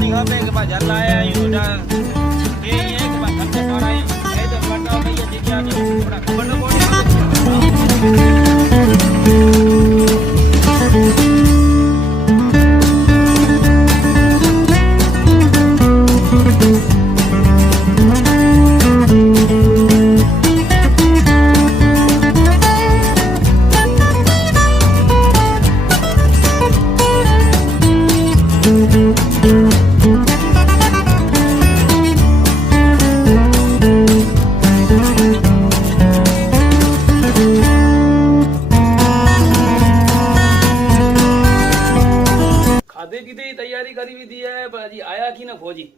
नहीं खपे के बाद जल्ला आया यूं डा ये के बाद घर के सारा ये तो बताओ कि ये जगह तो थोड़ा खबर न पड़ी तैयारी करी हुई थी है पर अजी आया की ना फौजी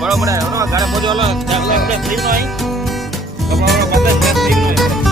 बड़ा है ना घर पहुंचो लो फ्रेश फ्री नो आई कपड़ा बंद फ्रेश फ्री नो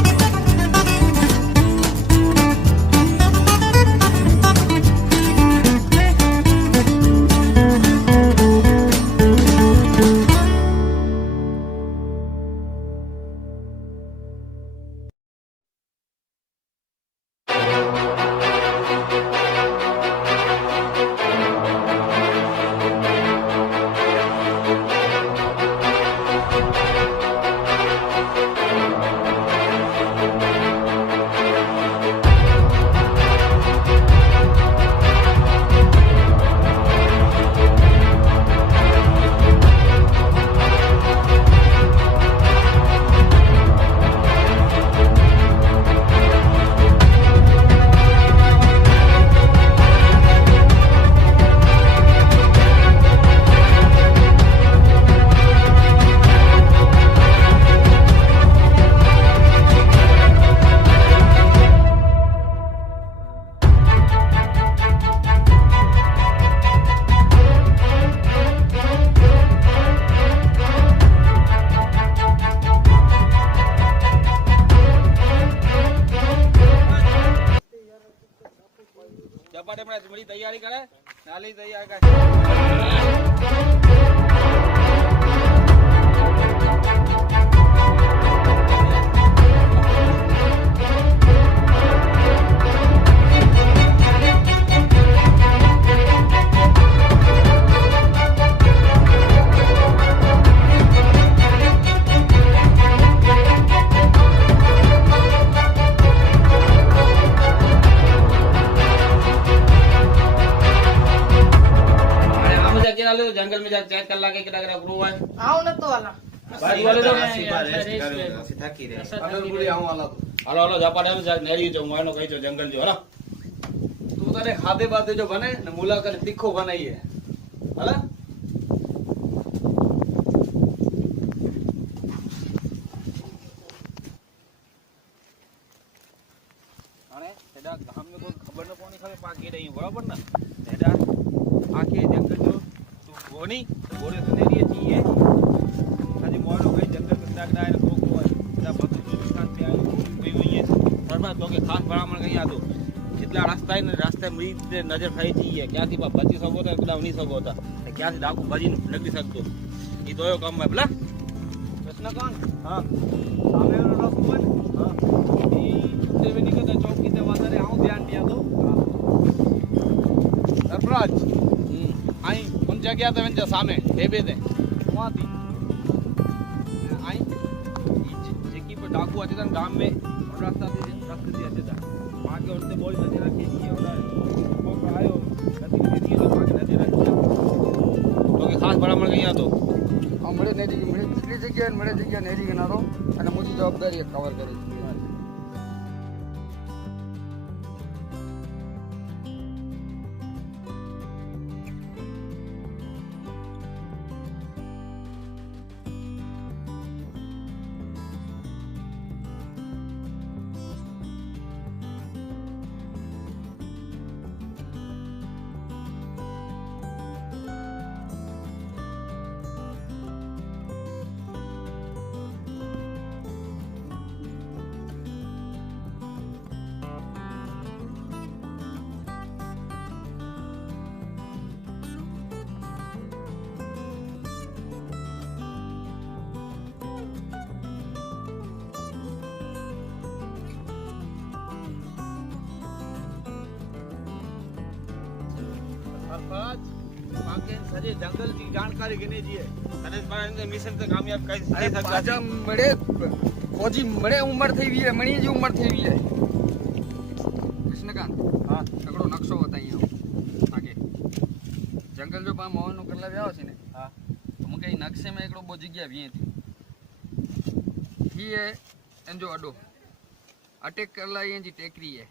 बड़ी तैयारी करे नाली तैयार कर जंगल में जाके चेक कर लागे कि अगर अप्रूव है आओ न तो वाला बारी वाले तो ऐसे थकी रे अगर बोली आऊं वाला तो हालो हालो जापाडे में जा नेरी जो मानो कही जो जंगल जो हला तू तने खादे बाते जो बने न मूला कर तीखो बनाई है हला अरे तेडा गाम में कोई खबर न कोनी खबे पाके रही बराबर ना तेडा आके जंगल जो बोनी बोरे तो नेरी चाहिए आज मोरो गई जंगल में डाक डायर को दा बतु जो दुकान पे आयो कोई हुई है सरबा तो के खास भरामण गई आ तो जितना रास्ता है रास्ते में नजर खाई चाहिए क्या थी बची सब होता है नहीं सब होता क्या थी डाकू बजी लगी सकतो ये दोयो काम है भला प्रश्न कौन हां सामे नो रस्तो बन हां ई सेवेनी का चौकी ते वादरे आऊं ध्यान दिया तो सरप्राइज आई उन जगह ते वंजा सामे टेबे दे वहां थी आई जेकी पर डाकू अचे तन गांव में और रास्ता से रख दिया अचे आगे उनसे बोल नजर रखी की और वो आयो गति दे तो आगे नजर रखी तो के खास बड़ा मर गया तो हमरे नेरी मरे दूसरी जगह नेरी के ना तो અને મુજી જવાબદારી કવર કરે છે सरफराज बाकी सजे जंगल की जानकारी गिने जी है અને મારા મિશન તો કામયાબ કઈ અરે થઈ પાછા શકતા મળે ફોજી મળે ઉંમર થઈ વી મણી जी ઉંમર થઈ વી કૃષ્ણકાંત હા એકડો નકશો બતાઈ આવું આગે જંગલ જો પા મોહન નું કરલા વ્યાવ છે ને હા તો મને કઈ નકશે માં એકડો બહુ જગ્યા વી હતી ઈ એન જો અડો અટેક કરલા એ જી ટેકરી હે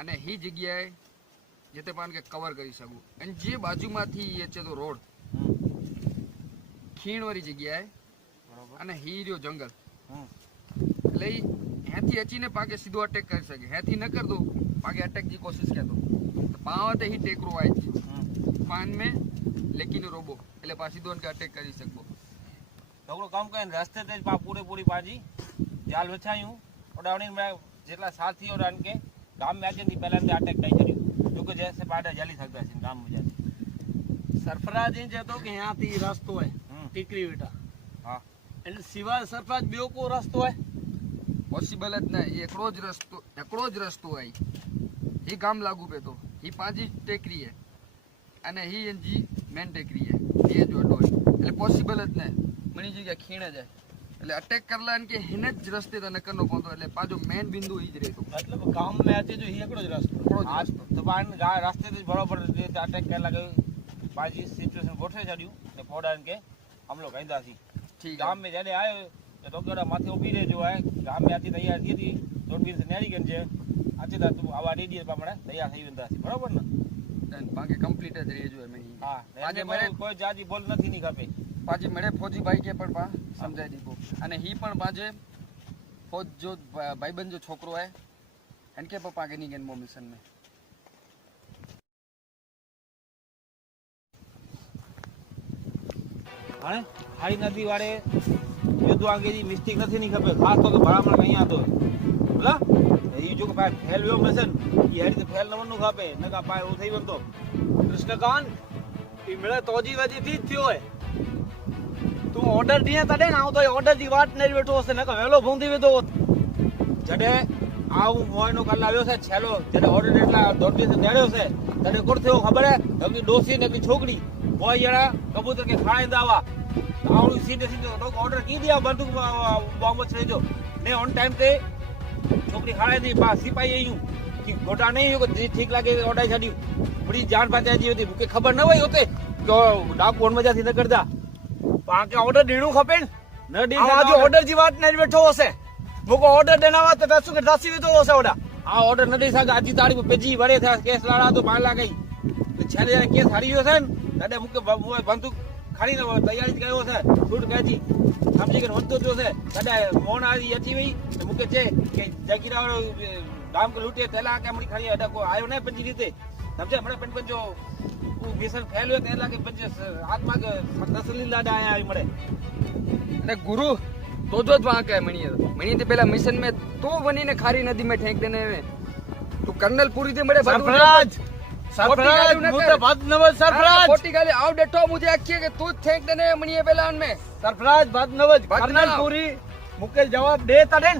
અને હી જગ્યાએ જેતે પાન કે કવર કરી શકું અને જે બાજુમાંથી એ છે તો રોડ ખીણવાળી જગ્યાએ અને હી રહ્યો જંગલ એટલે હેથી અચીને પાકે સીધો અટેક કરી શકે હેથી ન કર દો પાકે અટેક की कोशिश करतो तो पावते ही टेकरो आए पान में लेकिन रोबो એટલે પાછી દોન કે અટેક કરી શકબો તોકડો કામ કરે રસ્તે તે પા પૂરેપૂરી પાજી જાલ વછાયું ઓડાવણી મે જેટલા સાથીઓ રાન કે ગામ में आके पहले ने अटैक कई छड्યું जो कि जैसे पाडा जाली सकता है गाम में जाती सरफराज इन जतो कि यहाँ थी रास्तो है टीकरी बेटा हाँ इन सिवाय सरफराज बियो को रास्तो है પોસિબલ જ નહીં એકડો જ રસ્તો આઈ ही गाम लागू पे तो ही पांची टेकरी है અને ही એનજી મેન ટેકરી है ये जो अडो है એટલે પોસિબલ જ નહીં મણી જગ્યા ખીણે જાય એટલે અટેક કરલા કે હિને જ રસ્તે તો નકરનો પહોંચો એટલે પાછો મેન બિંદુ ઈ જ રહેતો मतलब गांव में आते जो ही एकड़ो ज रास्तो એકડો જ आज રસ્તો तो बान रास्ते ते बराबर अटैक कर लगे बाजी सिचुएशन गोठे छड्યું ને પોડાન કે हम लोग आंदा सी ठीक गाम में जने आयो तो केड़ा माथे ऊभी रे जो है गाम में आती तैयार थी थी दोडबीर से नेड़ी गन जे आते ता तू आवा रेडी प्रमाणे तैयार થઈ વેંદા सी बराबर ને है बाकी कंप्लीट જ રહી જો મણી હા આજે આજે મને કોઈ જાજી બોલ નથી ની ખપે પાછી મળે ફોજી ભાઈ કે પણ પા સમજાઈ દીધું અને ही પણ પાછે ફોજ જો ભાઈબંધ जो છોકરો है इनके पापा के नहीं गन मो मिशन में हाणे हाई नदी वाले युद्ध आगे जी मिस्टेक નથી ની ખપે ખાસ તો કે ભરામણ કઈયા તો બોલા ई जो पाए फैल वियो मिशन ई हेडी फैल न वनु खपे न का पाए ओ થઈ वंतो कृष्णकांत ई मिले तोजी वजी थी थियो है तू ऑर्डर दिए तडे ना तो ऑर्डर दी वाट नहीं बैठो हसे न का वेलो भूंदी वेदो जडे आव मोयनो कल આવ્યો છે છેલો જડે ઓર્ડર એટલા દોડતી से નેડ્યો છે તને કોણ થયો ખબર હે હમની ડોસી ને ની છોકરી મોય જણા કબૂતર કે ખાઈ દાવા આવડી સીધે સીધો લોક ઓર્ડર કી દિયા બંદૂક બોમ્બ છેજો ने ऑन टाइम ते छोकरी खाड़े थी बा सिपाही आयूं कि गोटा नहीं हो ठीक लागे ओडाई छड्યું बड़ी जान बचाई जी होती मुके खबर न होई होते तो डाकू उन मजा थी न करदा पाके ऑर्डर देणो खपे न दी आज ऑर्डर जी वाट नहीं बैठो हसे मुको ऑर्डर देना वा तो दसु के दसी तो हसे ओडा आ ऑर्डर न दे सका आजी तारीख पेजी वड़े था केस लाड़ा तो 5 लाख गई तो छेले केस हारी गयो છે ને मुके बंदूक खाड़ी न तैयारी गयो છે शूट काजी समझी के होतो जो છે કદા મોન આવી અચી વઈ તો મુકે છે કે જગીરા વાળો ડામ કે લૂટે તેલા કે મળી ખાડી અડા કો આયો ને પંજી રીતે સમજે હમણે પંજો મિશન ફેલ હોય તેલા કે પંજ આત્મા કે તસલી લાડા આયા મળે અને ગુરુ तो जो वहां का है मणि ते पहला मिशन में तो बनी ने खारी नदी में फेंक देने में तो कर्नल पूरी दे मरे सरफराज सरफराज मुझे बात नवल सरफराज फोटी गाली आउ डेठो मुझे आखिए कि तू फेंक देने मणि पहला उनमें सरफराज बात नवल कर्नल पूरी मुके जवाब दे तड़े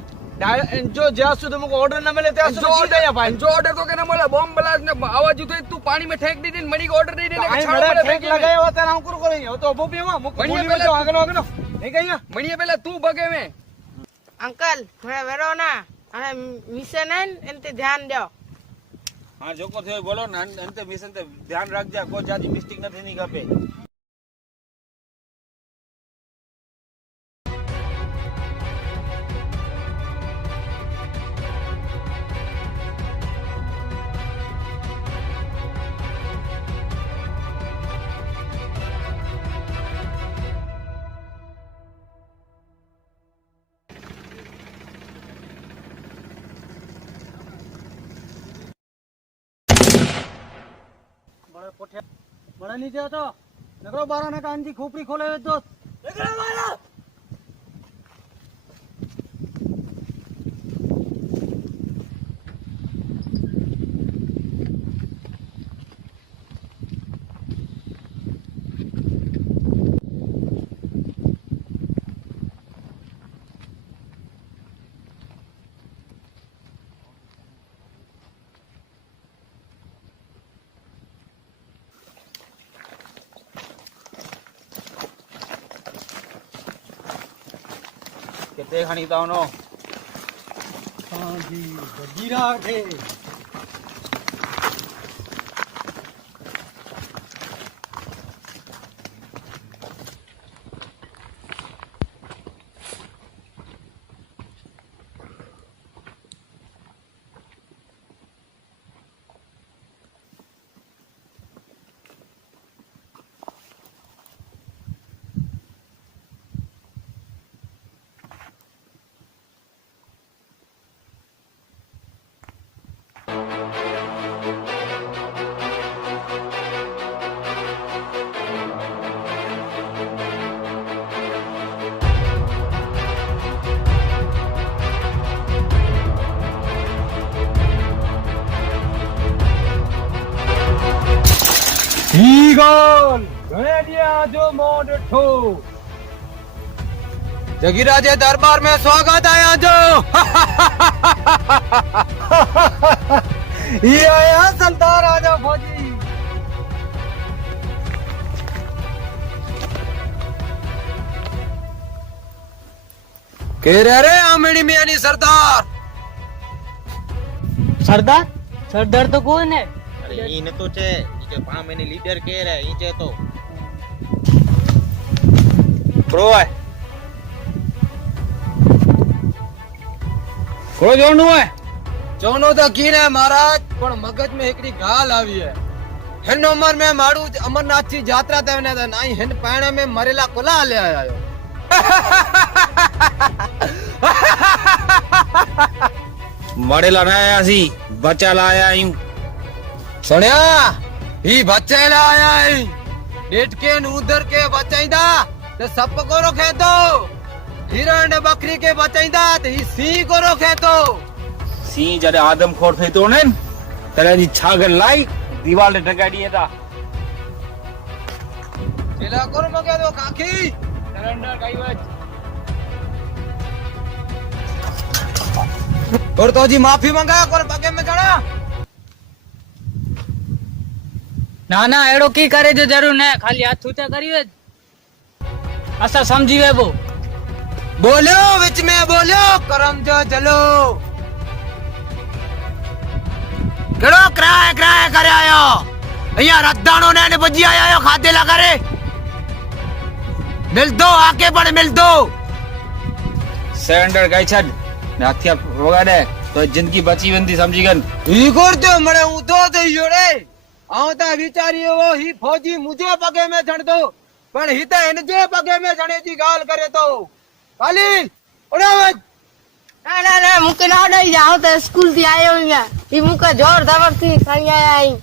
जो ज्यादा सुध मुको ऑर्डर न मिले त्या सुध की दया भाई जो ऑर्डर को कहना बोला बॉम्ब ब्लास्ट ने आवाज उठे तू पानी में फेंक दी मणि को ऑर्डर नहीं देने आई बड़े फेंक लगाया हुआ तेरा अंकुर करेंगे वो तो बोपी में मुको मणि में तो आगनो आगनो नहीं कहीं ना मणि पहला तू बगे में अंकल मैं वेरोना અને મિશન હે એનતે ધ્યાન દો हां जोको थे बोलो ना अंते मिशन ते ध्यान रख जा को जाजी मिस्टेक નથી ની ખપે बड़े पोठे बड़ा नीचे तो नगरो 12 ना कान की खोपड़ी खोले दोस्त नगरो 12 कितने खणी था उनो हाँ जी बजीरा थे ઈગલ ગણેડિયા જો મોડઠો जगीरा जे दरबार में स्वागत है आजो ये आया सरदार राजा फौजी के रे आमणी मियानी सरदार सरदार सरदार तो कौन है अरे इन तो छे के पामेनी लीडर के रे ईचे तो प्रो है प्रो जोड़नु है चौनो तो की ने महाराज पण मगज में एकड़ी गाल आवी है हिन उमर में माड़ू अमरनाथ जी यात्रा तेवने तो नाई हिन पाणे में मरेला कोला ले आयो मरेला ना आया सी बचा लाया यूं सुनिया ही बच्चे लाया है डेट के उधर के बचाईदा ते सप को रखे तो हिरण बकरी के बचाईदा ते ही सिंह को रखे तो सी जरे आदमखोर थे तो ने तरह जी छागल लाई दीवार ने टकाड़ी था चला करो मगे दो काकी सरेंडर काईवज और तो जी माफी मंगा कर बगे में चढ़ा ना ना एड़ो की करे जो जरूर ने खाली हाथ ऊंचा करियो असा समझी वे वो बोलो विच में बोलो करम जो चलो केड़ो क्राय क्राय करे आयो अहिया रद्दानो ने बजी आयो खादे लगा रे मिल दो आके पण मिल दो सरेंडर गाई छड ने हथिया वगाड़े तो जिंदगी बची वेंदी समझी गन ई करते मणे उतो तो योरे आवता विचारियो वो ही फौजी मुझे पगे में चढ़ दो पण ही तो इनजे पगे में चढ़े जी गाल करे तो काली उड़ावत ના ના ના મુકે ના ઉડાઈ જાઓ તો સ્કૂલ થી આયો અહીંયા ઈ મુકે જોર ધવર થી ખાઈ આયા અહીં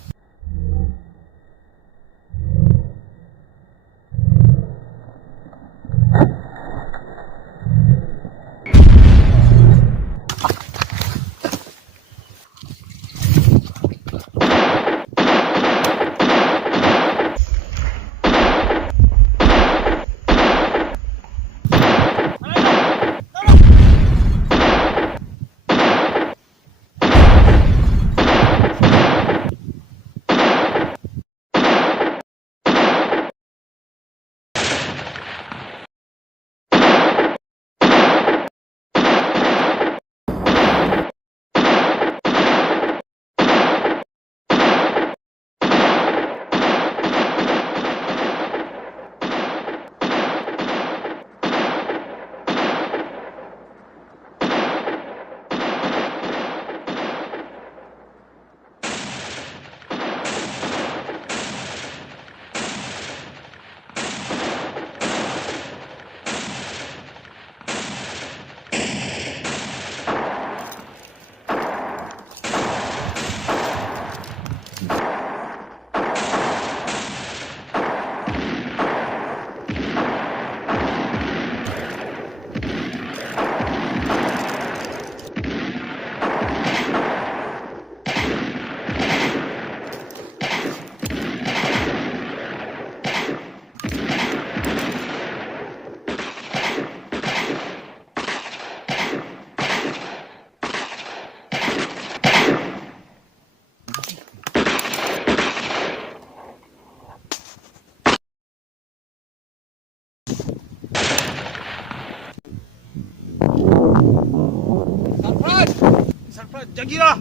જગીરા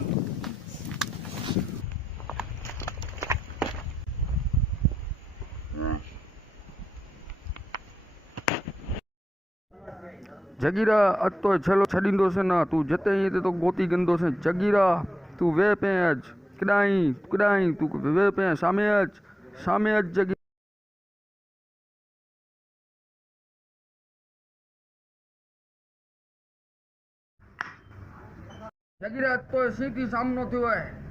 જગીરા આજ તો છેલ્લો છડીંદો છે ના તું જતે અહીં તે તો ગોતી ગંદો છે જગીરા તું વે પે જ કડાઈ કડાઈ તું વે પે સામે જ જગી જગીરા આજ તો સીધી સામનો થયો હોય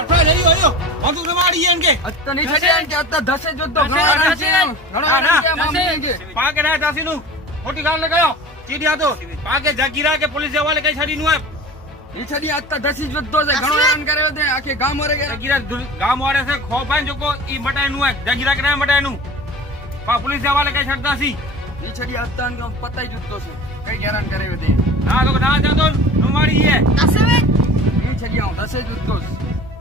અઠવા રહ્યો આયો માથું સમાડી એમ કે અત્તા નહીં છડ્યા કે અત્તા ધસે જો તો પાકે ના દાસીનું ખોટી ગાલ લગાયો ચીડી આતો પાકે જગીરા કે પોલીસ વાળે કઈ છડી નું આપ ઈ છડી અત્તા ધસી જો તો ઘણો હેરાન કર્યો તે આખે ગામ ઓરે ગયા જગીરા ગામ વાળે છે ખોપાઈ જોકો ઈ મટાય નું આપ જગીરા કે ના મટાય નું પા પોલીસ વાળે કઈ છડતા સી ઈ છડી અત્તા ને પતાઈ જતો છે કઈ હેરાન કર્યો તે ના તો ના જાતો નુમાડી હે ઈ છડી હું ધસે જતો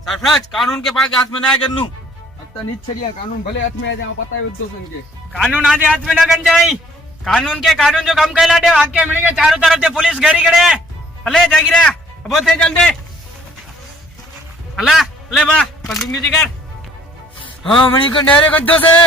सरफराज कानून के पास हाथ में ना गन्नू અત્તા ની છડિયા કાનૂન ભલે હાથ में आ जाओ पताई जतो છે કે कानून आजे हाथ में न गन जाई कानून के कानून जो कम कैला दे आके मिल के चारों तरफ से पुलिस घेरी खड़े है अले जगीरा अब थे जल्दी अला ले बा पंडित म्यूजिक कर हाँ मणि के नेरे गद्दो से